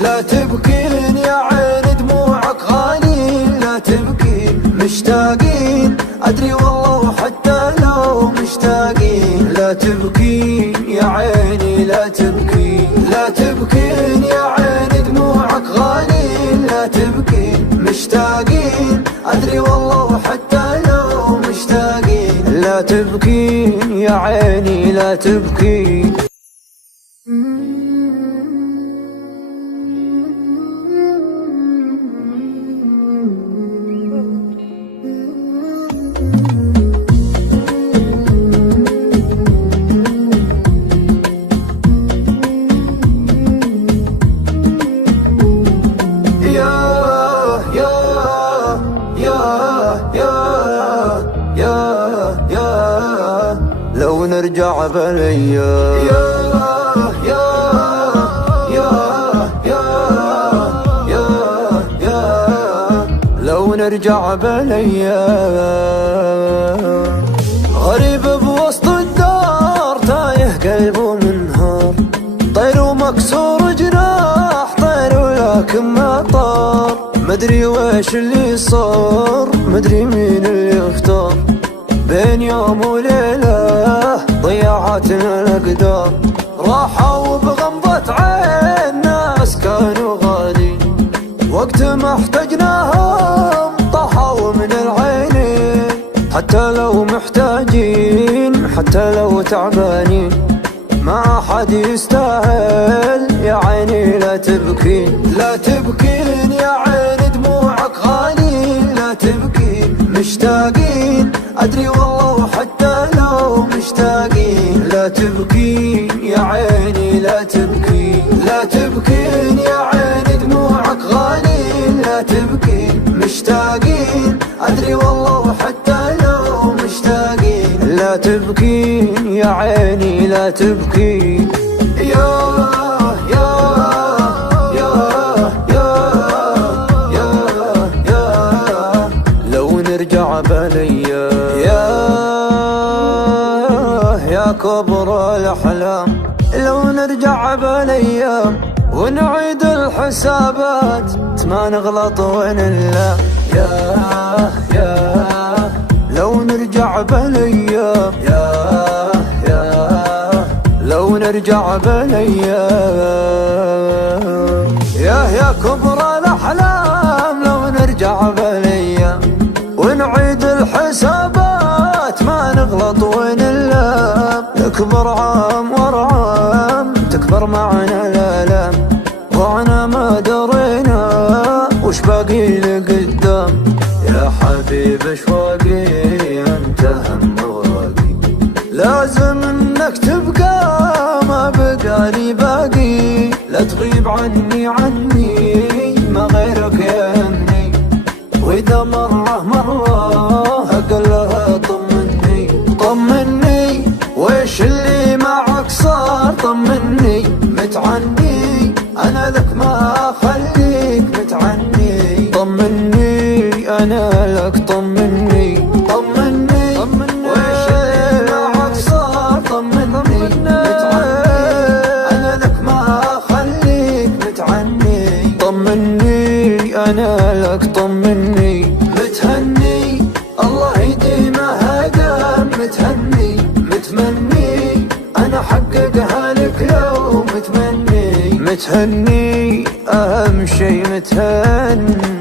لا تبكين يا عين دموعك غالين، لا تبكين مشتاقين أدري والله وحتى لو مشتاقين. لا تبكين يا عيني لا تبكين، لا تبكين يا عين دموعك غالين، لا تبكين مشتاقين أدري والله وحتى لو مشتاقين. لا تبكين يا عيني لا تبكين. لو نرجع بالايام لو نرجع بالايام غريب بوسط الدار تايه قلبه منهار، طير ومكسور جناح طير ولكن ما طار. مدري ويش اللي صار مدري مين اللي اختار، بين يوم وليلة ضيعتنا الأقدار. راحوا بغمضة عين ناس كانوا غالين، وقت ما احتجناهم طاحوا من العينين. حتى لو محتاجين حتى لو تعبانين ما حد يستاهل يا عيني لا تبكين. لا تبكين يا عين دموعك غالين، لا تبكين مشتاقين أدري والله وحتى لو مشتاقين. لا تبكين يا عيني لا تبكين، لا تبكين يا عين دموعك غالين، لا تبكين مشتاقين أدري والله وحتى لو مشتاقين. لا تبكين يا عيني لا تبكين. يا لو نرجع بالايام يا كبر الأحلام، لو نرجع بالايام ونعيد الحسابات ما نغلط ونلام. يا لو نرجع بالايام لو نرجع بالايام يا كبر الأحلام. لو نرجع بالايام ونعيد الحسابات ما نغلط ونلام. نكبر عام ورا عام تكبر معنا الآلام، ضعنا ما درينا وش باقي لقدام. يا حبيب اشواقي انت هم وراقي، لازم انك تبقى ما بقى لي باقي. لا تغيب عني ما غيرك يهمني، واذا مرة اقلها طمني ويش اللي معك صار. طمني متعني انا لك ما اخليك متعني. طمني انا لك طمني ويش اللي معك صار. طمني متعني انا لك ما اخليك متعني. طمني انا لك طمني متهني الله يديمها دام متهني. متمني انا حققها لك لو متمني. متهني اهم شي متهني.